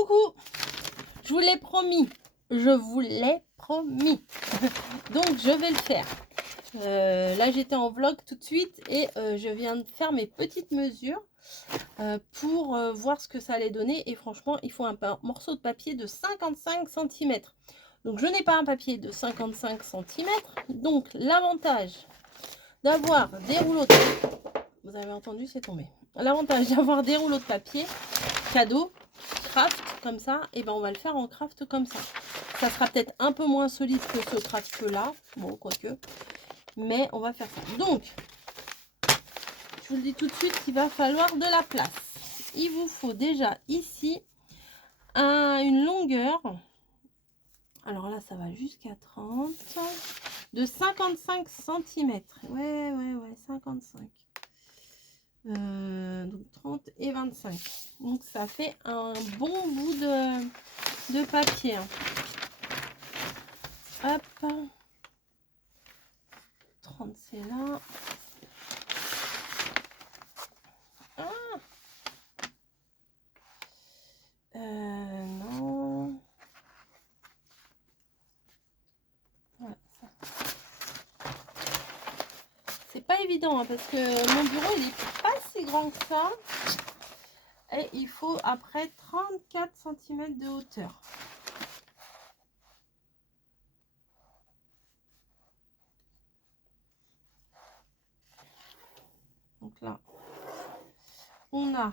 Coucou, je vous l'ai promis, je vous l'ai promis. Donc je vais le faire. Là j'étais en vlog tout de suite et je viens de faire mes petites mesures pour voir ce que ça allait donner. Et franchement, il faut un morceau de papier de 55 cm. Donc je n'ai pas un papier de 55 cm. Donc l'avantage d'avoir des rouleaux de... Vous avez entendu, c'est tombé. L'avantage d'avoir des rouleaux de papier cadeau craft comme ça, et ben on va le faire en craft comme ça. Ça sera peut-être un peu moins solide que ce craft là, bon quoique, mais on va faire ça. Donc je vous le dis tout de suite, il va falloir de la place. Il vous faut déjà ici une longueur, alors là ça va jusqu'à 30, de 55 cm. Ouais 55. Donc 30 et 25, donc ça fait un bon bout de papier. Hop, 30 c'est là. Non, voilà, c'est pas évident hein, parce que mon bureau il est pas si grand que ça. Et il faut après 34 cm de hauteur. Donc là, on a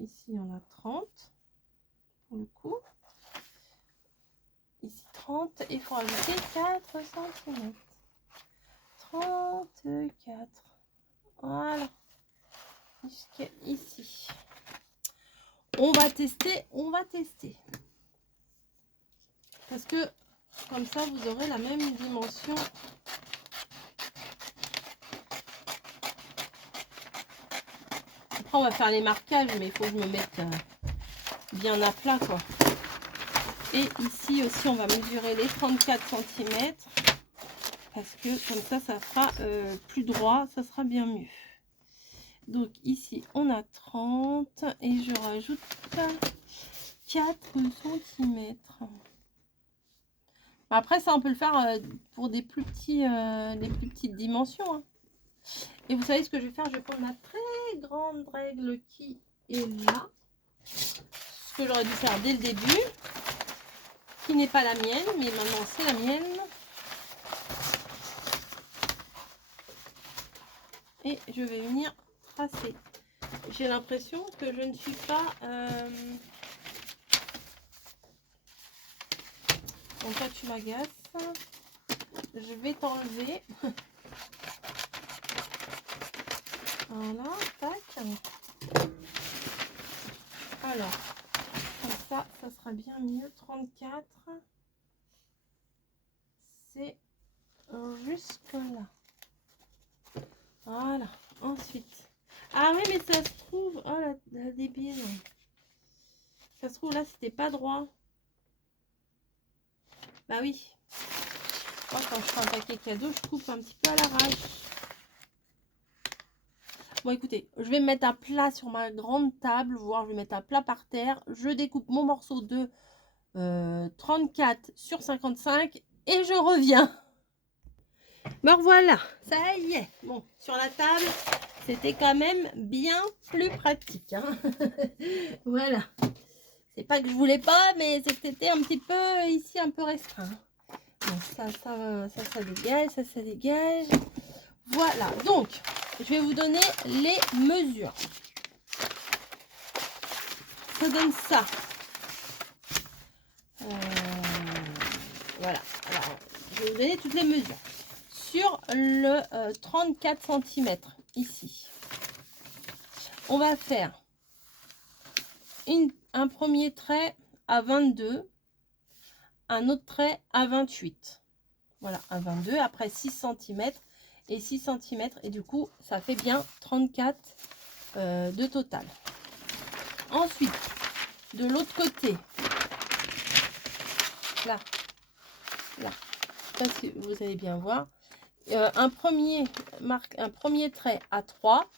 ici on a 30 pour le coup. Ici 30 et il faut ajouter 4 cm. 34. Voilà. Jusqu'à ici. On va tester, parce que comme ça vous aurez la même dimension. Après on va faire les marquages, mais il faut que je me mette bien à plat quoi. Et ici aussi on va mesurer les 34 cm parce que comme ça ça fera plus droit, ça sera bien mieux. Donc ici on a 30 et je rajoute 4 cm. Après ça on peut le faire pour des plus petites dimensions hein. Et vous savez ce que je vais faire, je vais prendre ma très grande règle qui est là, ce que j'aurais dû faire dès le début, qui n'est pas la mienne, mais maintenant c'est la mienne. Et je vais venir tracer. J'ai l'impression que je ne suis pas... Bon, toi tu m'agaces. Je vais t'enlever. Voilà, tac. Alors, comme ça sera bien mieux. 34, c'est jusque là. Voilà, ensuite. Ah oui, mais ça se trouve... Oh, la débile. Ça se trouve, là, c'était pas droit. Bah oui. Moi, quand je fais un paquet cadeau, je coupe un petit peu à l'arrache. Bon, écoutez, je vais me mettre à plat sur ma grande table, voire je vais mettre à plat par terre. Je découpe mon morceau de 34 sur 55 et je reviens. Me revoilà, ça y est. Bon, sur la table, c'était quand même bien plus pratique. Hein. Voilà. C'est pas que je voulais pas, mais c'était un petit peu ici, un peu restreint. Bon, ça dégage, ça dégage. Voilà, donc, je vais vous donner les mesures. Ça donne ça. Voilà, alors, je vais vous donner toutes les mesures. Sur le 34 cm, ici, on va faire un premier trait à 22, un autre trait à 28. Voilà, à 22, après 6 cm et 6 cm. Et du coup, ça fait bien 34 de total. Ensuite, de l'autre côté, là, je sais pas si vous allez bien voir, un premier trait à 3,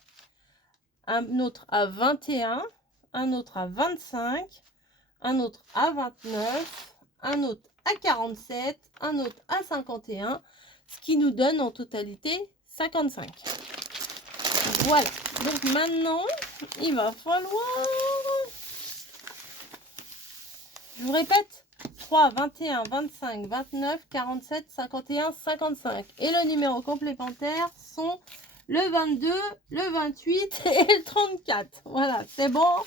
un autre à 21, un autre à 25, un autre à 29, un autre à 47, un autre à 51, ce qui nous donne en totalité 55. Voilà, donc maintenant, il va falloir, je vous répète, 3, 21, 25, 29, 47, 51, 55. Et le numéro complémentaire sont le 22, le 28 et le 34. Voilà, c'est bon.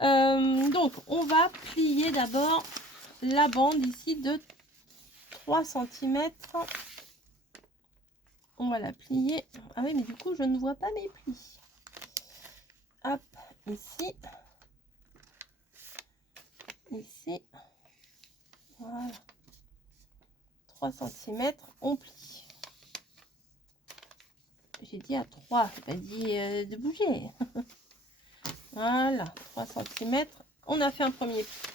Donc, on va plier d'abord la bande ici de 3 cm. On va la plier. Ah oui, mais du coup, je ne vois pas mes plis. Hop, ici. Ici. Voilà. 3 cm, on plie. J'ai dit à 3, j'ai pas dit de bouger. Voilà, 3 cm. On a fait un premier pli.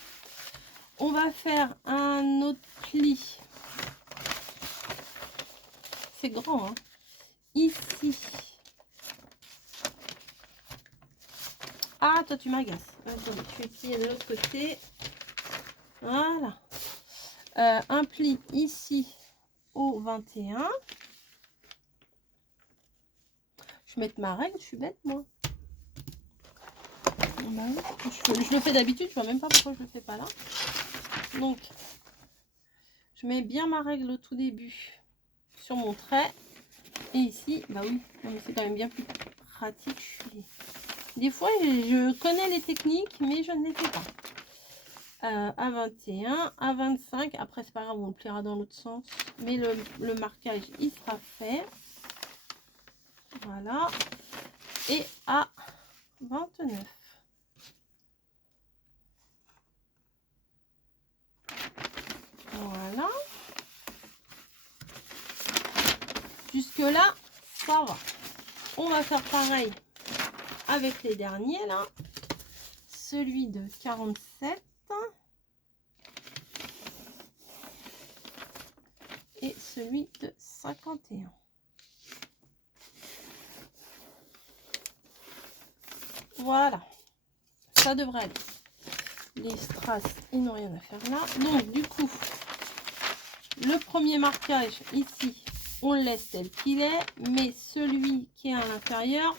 On va faire un autre pli. C'est grand, hein. Ici. Ah, toi, tu m'agaces. Attendez, je vais plier de l'autre côté. Voilà. Un pli ici au 21. Je vais mettre ma règle, je suis bête, moi. Je le fais d'habitude, je vois même pas pourquoi je le fais pas là. Donc, je mets bien ma règle au tout début sur mon trait. Et ici, bah oui, c'est quand même bien plus pratique. Des fois, je connais les techniques, mais je ne les fais pas. À 21, à 25, après c'est pas grave, on le pliera dans l'autre sens. Mais le marquage, il sera fait. Voilà. Et à 29. Voilà. Jusque là, ça va. On va faire pareil avec les derniers là. Celui de 47. Et celui de 51. Voilà. Ça devrait aller. Les strass, ils n'ont rien à faire là. Donc, du coup, le premier marquage ici, on le laisse tel qu'il est. Mais celui qui est à l'intérieur,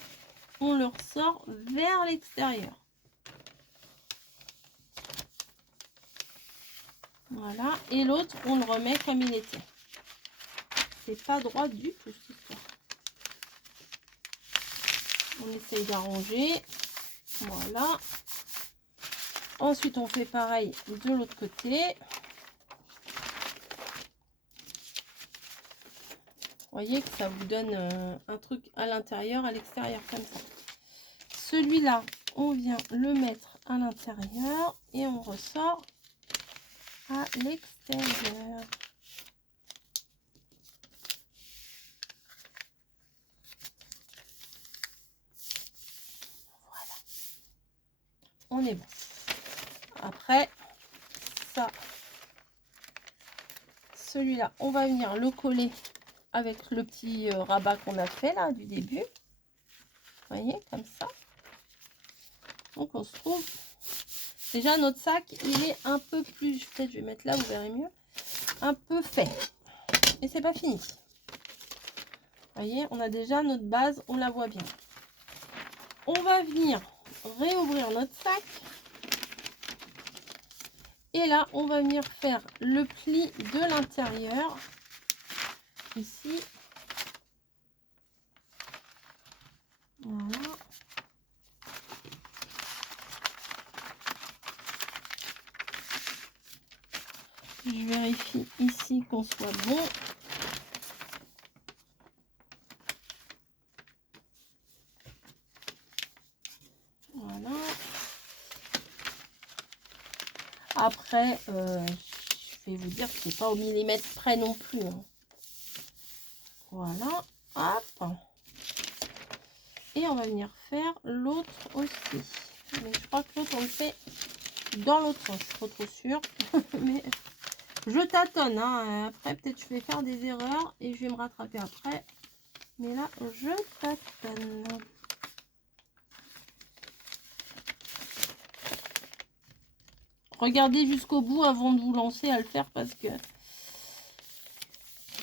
on le ressort vers l'extérieur. Voilà. Et l'autre, on le remet comme il était. C'est pas droit du tout, cette histoire. On essaye d'arranger. Voilà. Ensuite, on fait pareil de l'autre côté. Vous voyez que ça vous donne un truc à l'intérieur, à l'extérieur, comme ça. Celui-là, on vient le mettre à l'intérieur et on ressort à l'extérieur. Voilà. On est bon. Après, ça, celui-là, on va venir le coller avec le petit rabat qu'on a fait là du début. Vous voyez, comme ça. Donc on se trouve, déjà notre sac, il est un peu plus, peut-être je vais mettre là, vous verrez mieux, un peu fait. Et c'est pas fini. Vous voyez, on a déjà notre base, on la voit bien. On va venir réouvrir notre sac. Et là, on va venir faire le pli de l'intérieur. Ici. Voilà. Je vérifie ici qu'on soit bon. Voilà. Après, je vais vous dire que c'est pas au millimètre près non plus. Hein. Voilà. Hop. Et on va venir faire l'autre aussi. Mais je crois que l'autre, on le fait dans l'autre sens. Je suis pas trop sûre. Mais je tâtonne. Hein. Après, peut-être je vais faire des erreurs et je vais me rattraper après. Mais là, je tâtonne. regardez jusqu'au bout avant de vous lancer à le faire parce que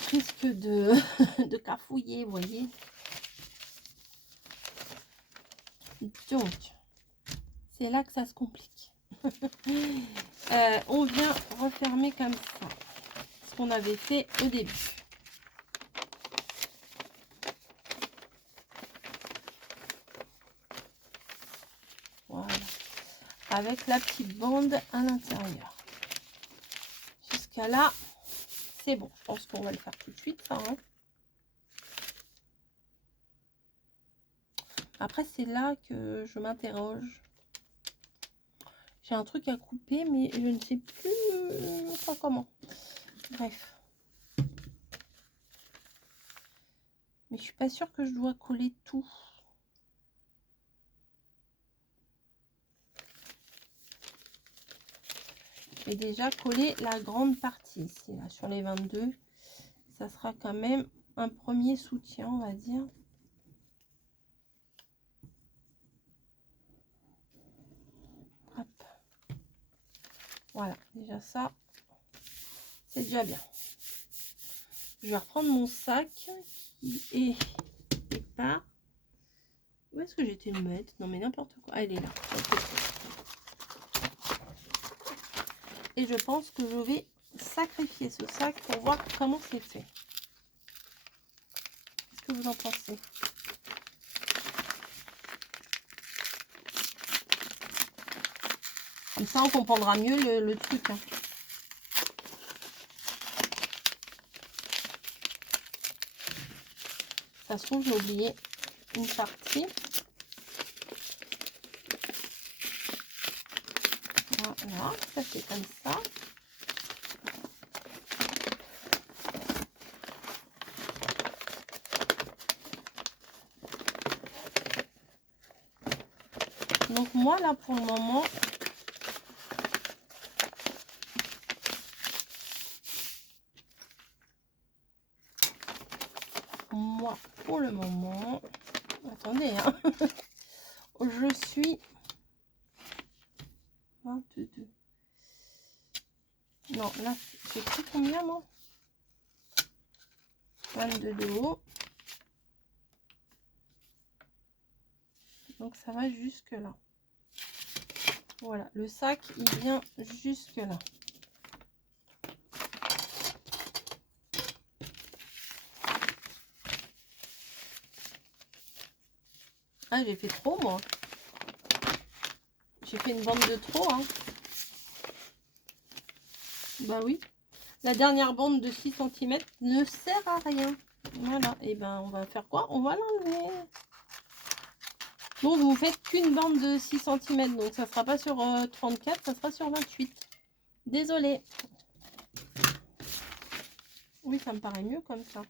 je risque de, de cafouiller, vous voyez. Donc, c'est là que ça se complique. On vient refermer comme ça, ce qu'on avait fait au début. Voilà. Avec la petite bande à l'intérieur. Jusqu'à là, c'est bon. Je pense qu'on va le faire tout de suite, ça. Hein. Après, c'est là que je m'interroge. J'ai un truc à couper, mais je ne sais plus pas comment. Bref. Mais je suis pas sûre que je dois coller tout. Et déjà coller la grande partie ici, là, sur les 22. Ça sera quand même un premier soutien, on va dire. Hop. Voilà, déjà ça, c'est déjà bien. Je vais reprendre mon sac qui est pas. Où est-ce que j'étais le mettre? Non mais n'importe quoi. Ah, elle est là. Et je pense que je vais sacrifier ce sac pour voir comment c'est fait. Qu'est-ce que vous en pensez? Comme ça, on comprendra mieux le truc. Hein. Ça se trouve, j'ai oublié une partie. Voilà, ça fait comme ça. Donc moi, là, pour le moment, attendez, hein, je suis 22. Non, là, j'ai pris combien, moi? 22 de haut. Donc, ça va jusque là. Voilà, le sac, il vient jusque là. Ah, j'ai fait trop, moi. J'ai fait une bande de trop, hein. Bah oui. La dernière bande de 6 cm ne sert à rien. Voilà. Et ben, on va faire quoi? On va l'enlever. Donc, vous faites qu'une bande de 6 cm. Donc, ça sera pas sur 34, ça sera sur 28. Désolée. Oui, ça me paraît mieux comme ça.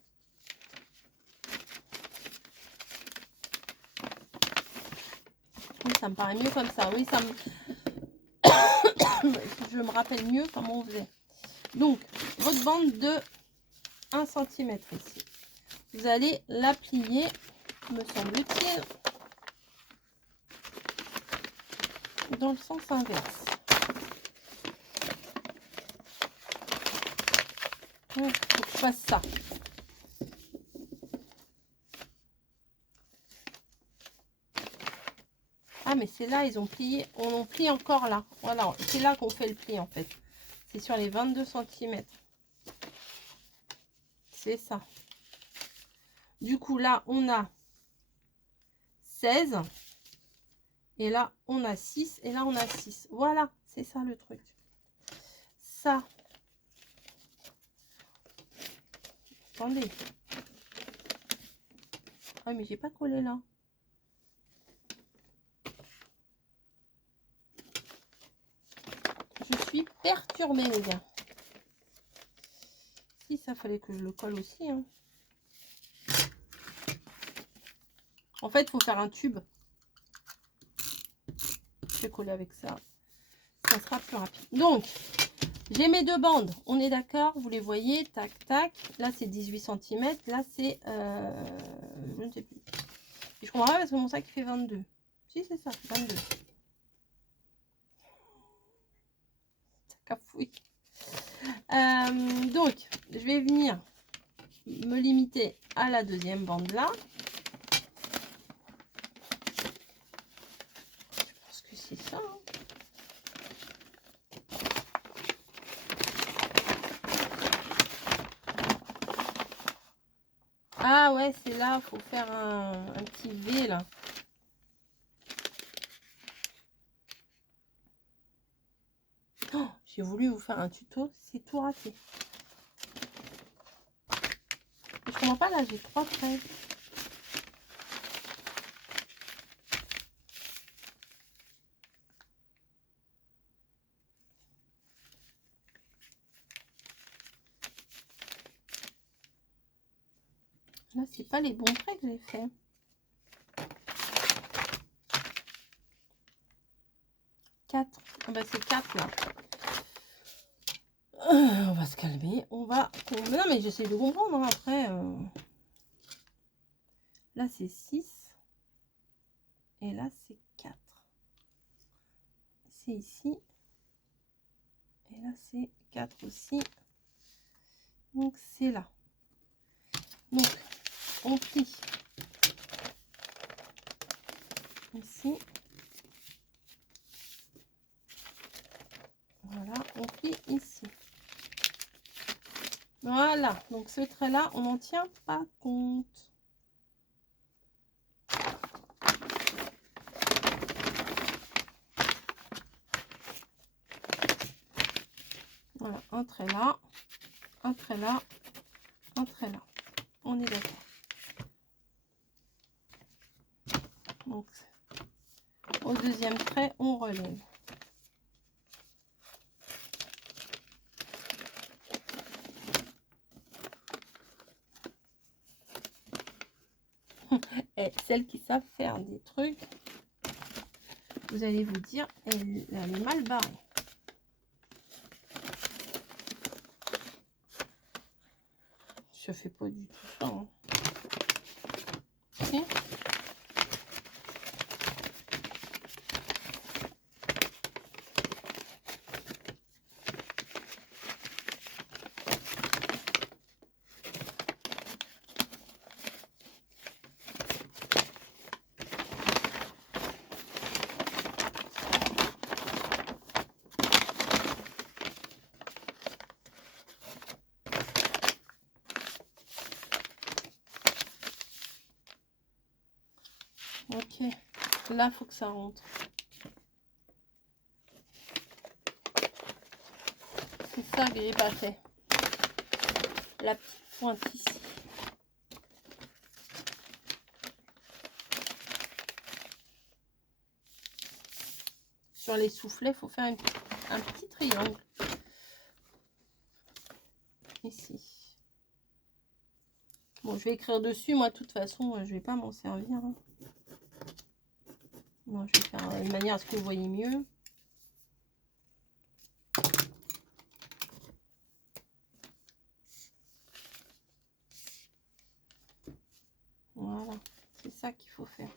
Oui, ça me paraît mieux comme ça. Oui, ça me... Je me rappelle mieux comment on faisait. Donc, votre bande de 1 cm ici. Vous allez la plier, me semble-t-il, dans le sens inverse. Il faut que je fasse ça. Ah, mais c'est là, ils ont plié. On plie encore là. Voilà, c'est là qu'on fait le pli en fait. C'est sur les 22 cm. C'est ça. Du coup, là, on a 16. Et là, on a 6. Et là, on a 6. Voilà, c'est ça le truc. Ça. Attendez. Ah, mais j'ai pas collé là. Je suis perturbée, les gars. Si, ça fallait que je le colle aussi. Hein. En fait, il faut faire un tube. Je vais coller avec ça. Ça sera plus rapide. Donc, j'ai mes deux bandes. On est d'accord? Vous les voyez? Tac, tac. Là, c'est 18 cm. Là, c'est... je ne sais plus. Et je comprends pas parce que mon sac fait 22. Si, c'est ça, 22. oui. Donc, je vais venir me limiter à la deuxième bande là. Je pense que c'est ça. Hein. Ah ouais, c'est là, il faut faire un petit V là. Oh, j'ai voulu vous faire un tuto, c'est tout raté. Je comprends pas, là j'ai 3 traits. Là, c'est pas les bons traits que j'ai fait. 4. Ah bah c'est 4 là. On va se calmer. On va... Non mais j'essaie de comprendre hein, après. Là c'est 6. Et là c'est 4. C'est ici. Et là c'est 4 aussi. Donc c'est là. Donc on plie. Ici. Voilà, on plie ici. Voilà, donc ce trait là, on n'en tient pas compte. Voilà, un trait là, un trait là, un trait là. On est d'accord. Donc, au deuxième trait, on relève. Et celles qui savent faire des trucs, vous allez vous dire, elle est mal barrée. Je fais pas du tout ça. Hein. Okay. Ok, là, faut que ça rentre. C'est ça que j'ai pas fait. La petite pointe ici. Sur les soufflets, il faut faire un petit triangle. Ici. Bon, je vais écrire dessus. Moi, de toute façon, je vais pas m'en servir. Hein. Bon, je vais faire de manière à ce que vous voyez mieux. Voilà, c'est ça qu'il faut faire.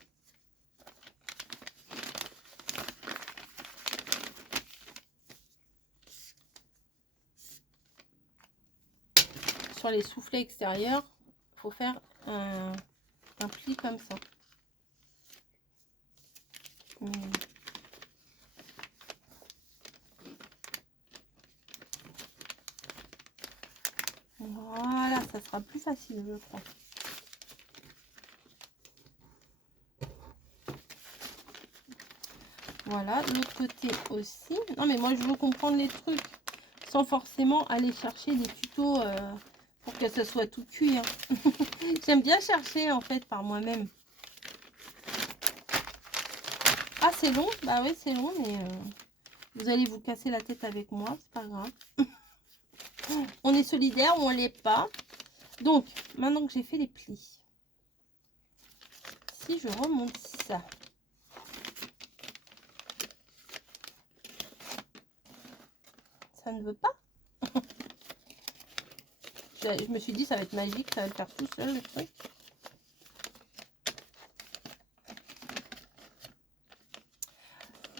Sur les soufflets extérieurs, il faut faire un pli comme ça. Voilà, ça sera plus facile, je crois. Voilà, de l'autre côté aussi. Non, mais moi, je veux comprendre les trucs sans forcément aller chercher des tutos pour que ça soit tout cuit. Hein. J'aime bien chercher, en fait, par moi-même. Ah, c'est long? Bah oui, c'est long, mais vous allez vous casser la tête avec moi, c'est pas grave. On est solidaire ou on l'est pas. Donc, maintenant que j'ai fait les plis, si je remonte ça, ça ne veut pas. Je me suis dit, ça va être magique, ça va le faire tout seul, le truc.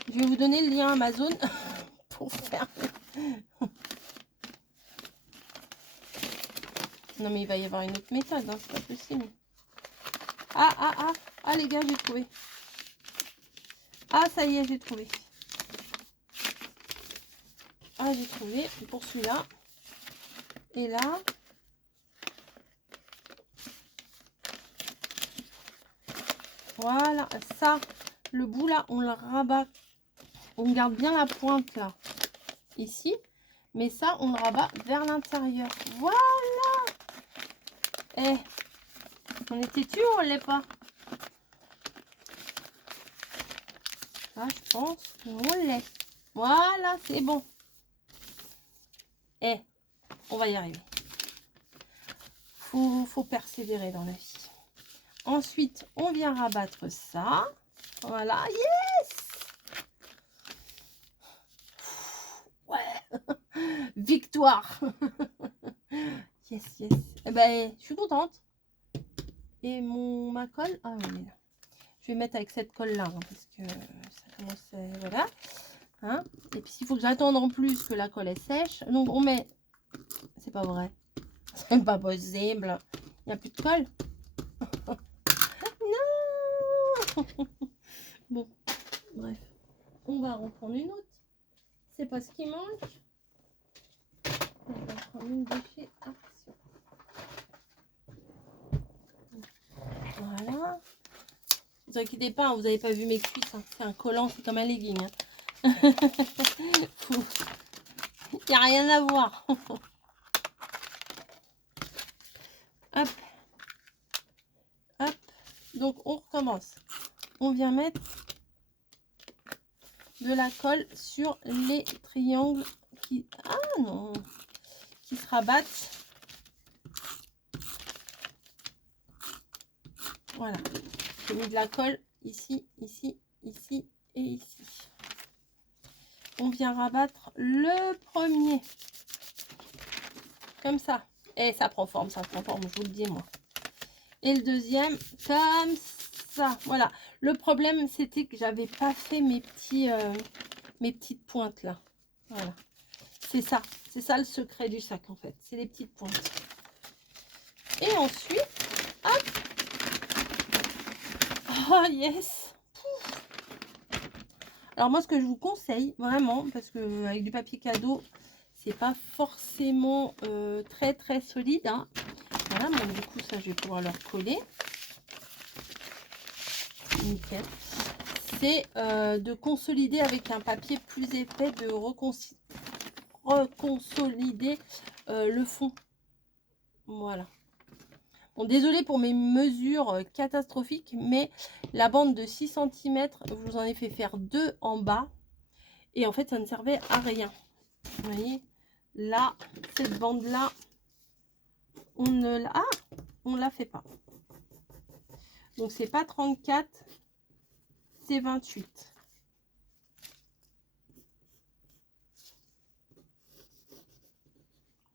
Je vais vous donner le lien Amazon pour faire Non, mais il va y avoir une autre méthode, hein, c'est pas possible. Ah, les gars, j'ai trouvé. Ah, ça y est, j'ai trouvé. Ah, j'ai trouvé pour celui-là. Et là. Voilà, ça, le bout là, on le rabat. On garde bien la pointe là, ici. Mais ça, on le rabat vers l'intérieur. Voilà. Eh, on était dessus ou on l'est pas? Ah, je pense qu'on l'est. Voilà, c'est bon. Eh, on va y arriver. Faut persévérer dans la vie. Ensuite, on vient rabattre ça. Voilà, yes! Ouais, victoire! Yes, yes. Eh ben, je suis contente. Et ma colle, ah oui, je vais mettre avec cette colle là, hein, parce que ça commence, voilà. Hein, et puis s'il faut que j'attende en plus que la colle est sèche, donc on met, c'est pas vrai, c'est pas possible, il n'y a plus de colle. Non. Bon, bref, on va reprendre une autre, c'est pas ce qui manque. On va prendre une de chez Action. Voilà. Ne vous inquiétez pas, vous n'avez pas vu mes cuisses, hein. C'est un collant, c'est comme un legging. Hein. Il n'y a rien à voir. Hop. Hop. Donc on recommence. On vient mettre de la colle sur les triangles qui... Ah non, qui se rabattent. Voilà. J'ai mis de la colle ici, ici, ici et ici. On vient rabattre le premier. Comme ça. Et ça prend forme, ça prend forme, je vous le dis moi. Et le deuxième, comme ça. Voilà. Le problème, c'était que j'avais pas fait mes petites pointes là. Voilà. C'est ça le secret du sac en fait. C'est les petites pointes. Et ensuite, hop. Oh yes. Alors moi, ce que je vous conseille vraiment, parce que avec du papier cadeau, c'est pas forcément très très solide. Hein. Voilà, donc du coup ça, je vais pouvoir leur coller. Nickel. C'est de consolider avec un papier plus épais, de reconsolider le fond. Voilà. Bon, désolé pour mes mesures catastrophiques, mais la bande de 6 cm, je vous en ai fait faire 2 en bas. Et en fait, ça ne servait à rien. Vous voyez, là, cette bande-là, on ne la... Ah, on la fait pas. Donc, c'est pas 34, c'est 28.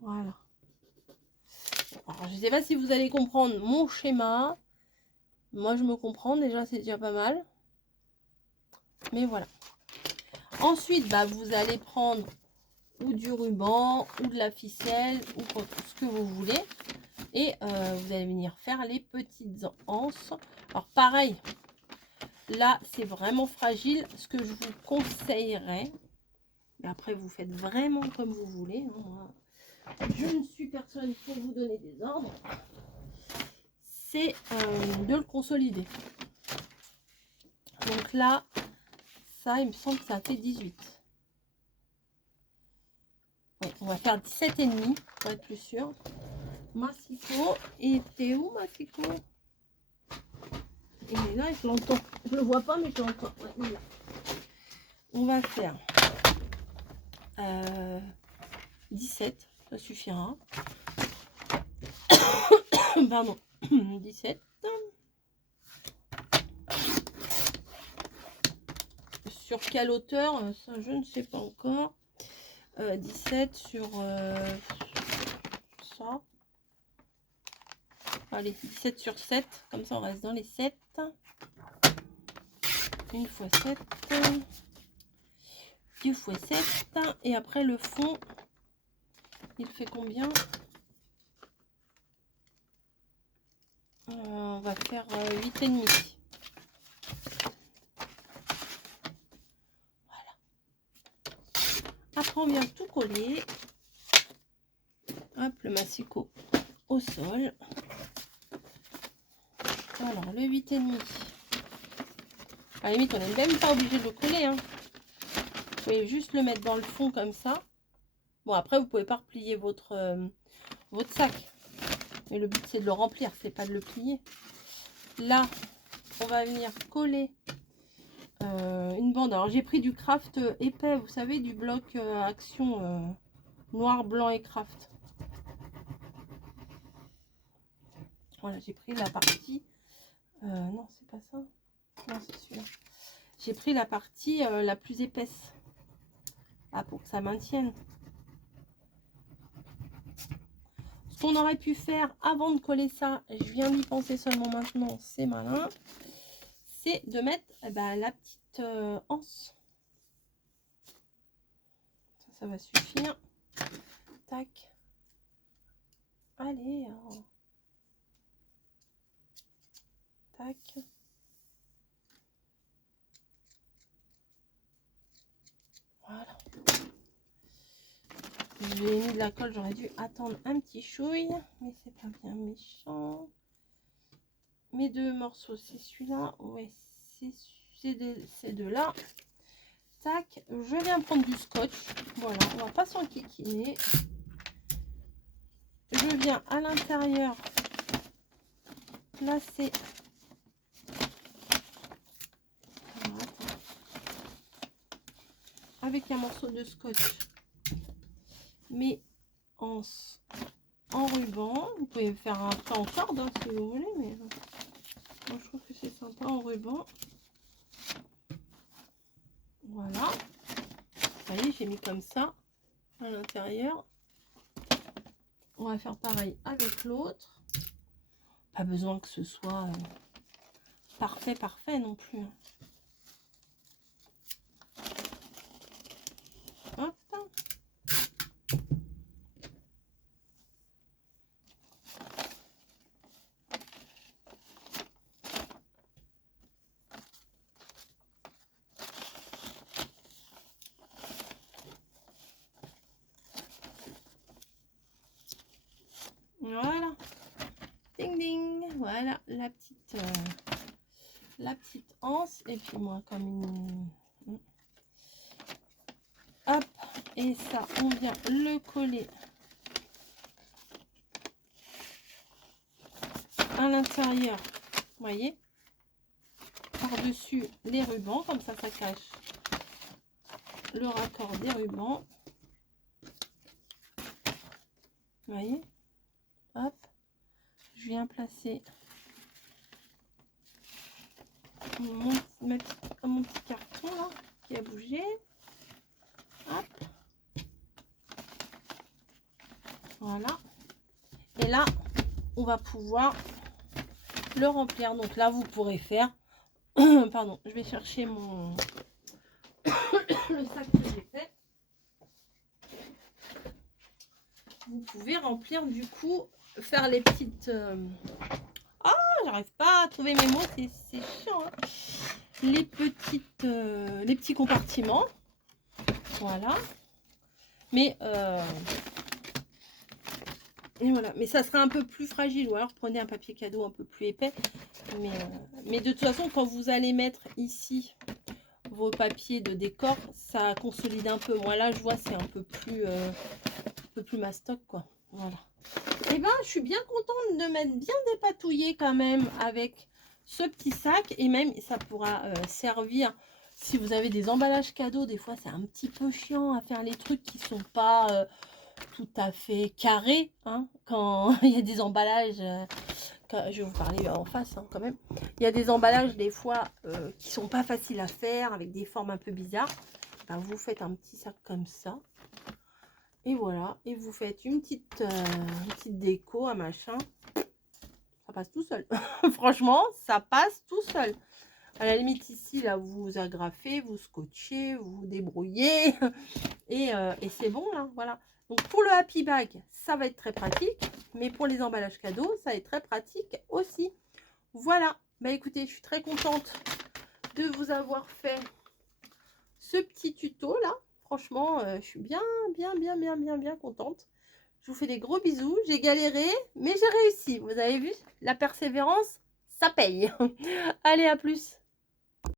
Voilà. Alors, je ne sais pas si vous allez comprendre mon schéma. Moi, je me comprends. Déjà, c'est déjà pas mal. Mais voilà. Ensuite, bah, vous allez prendre ou du ruban, ou de la ficelle, ou ce que vous voulez. Et vous allez venir faire les petites anses. Alors, pareil. Là, c'est vraiment fragile. Ce que je vous conseillerais, et après, vous faites vraiment comme vous voulez. Hein, moi, je ne suis personne pour vous donner des ordres. C'est de le consolider. Donc là, ça, il me semble que ça fait 18. Ouais, on va faire 17,5 pour être plus sûr. Massico, et t'es où Massico? Il est là et je l'entends. Je le vois pas, mais je l'entends. Ouais, il est là. On va faire 17, ça suffira. Pardon, 17. Sur quelle hauteur? Ça, je ne sais pas encore. 17 sur ça. Allez, 17 sur 7. Comme ça, on reste dans les 7. 1 fois 7. 2 fois 7. Et après, le fond, il fait combien? On va faire 8,5. Après, on vient tout coller. Hop, le massicot au sol. Voilà, le 8,5. À la limite, on n'est même pas obligé de le coller. Hein. Vous pouvez juste le mettre dans le fond comme ça. Bon, après, vous pouvez pas replier votre sac. Mais le but, c'est de le remplir, c'est pas de le plier. Là, on va venir coller une bande. Alors, j'ai pris du craft épais, vous savez, du bloc Action noir, blanc et craft. Voilà, j'ai pris la partie... non, c'est pas ça. Non, c'est celui-là. J'ai pris la partie la plus épaisse. Ah, pour que ça maintienne. Ce qu'on aurait pu faire avant de coller ça, je viens d'y penser seulement maintenant, c'est malin, c'est de mettre la petite anse. Ça va suffire. Tac. Allez. Oh. Tac. Voilà. J'ai mis de la colle, j'aurais dû attendre un petit chouille, mais c'est pas bien méchant. Mes deux morceaux, c'est celui-là. Ouais, c'est de là. Tac, je viens prendre du scotch. Voilà, on va pas s'enquiquiner. Je viens à l'intérieur placer avec un morceau de scotch mais en ruban. Vous pouvez faire un peu en corde hein, si vous voulez, mais moi je trouve que c'est sympa en ruban. Voilà, vous voyez, j'ai mis comme ça à l'intérieur. On va faire pareil avec l'autre. Pas besoin que ce soit parfait non plus. Hop. Voilà, ding ding, voilà la petite anse. Et puis moi comme une... Hop, et ça on vient le coller à l'intérieur, vous voyez, par dessus les rubans, comme ça ça cache le raccord des rubans, vous voyez. Hop, je viens placer mon petit carton là qui a bougé. Hop, voilà, et là on va pouvoir le remplir. Donc là vous pourrez faire pardon, je vais chercher mon le sac que j'ai fait. Vous pouvez remplir du coup, faire les petites j'arrive pas à trouver mes mots, c'est chiant hein. Les petits compartiments, voilà, mais et voilà, mais ça sera un peu plus fragile, ou alors prenez un papier cadeau un peu plus épais, mais de toute façon quand vous allez mettre ici vos papiers de décor, ça consolide un peu. Moi là je vois c'est un peu plus mastoc quoi, voilà. Et ben je suis bien contente de m'être bien dépatouillée quand même avec ce petit sac, et même ça pourra servir si vous avez des emballages cadeaux. Des fois c'est un petit peu chiant à faire les trucs qui sont pas tout à fait carrés hein, quand il y a des emballages je vais vous parler en face hein, quand même. Il y a des emballages des fois qui sont pas faciles à faire, avec des formes un peu bizarres. Ben, vous faites un petit sac comme ça. Et voilà, et vous faites une petite déco, un machin. Ça passe tout seul. Franchement, ça passe tout seul. À la limite, ici, là, vous agrafez, vous scotchez, vous vous débrouillez. Et c'est bon, là, voilà. Donc, pour le Happy Bag, ça va être très pratique. Mais pour les emballages cadeaux, ça va être très pratique aussi. Voilà. Bah, écoutez, je suis très contente de vous avoir fait ce petit tuto, là. Franchement, je suis bien contente. Je vous fais des gros bisous. J'ai galéré, mais j'ai réussi. Vous avez vu, la persévérance, ça paye. Allez, à plus.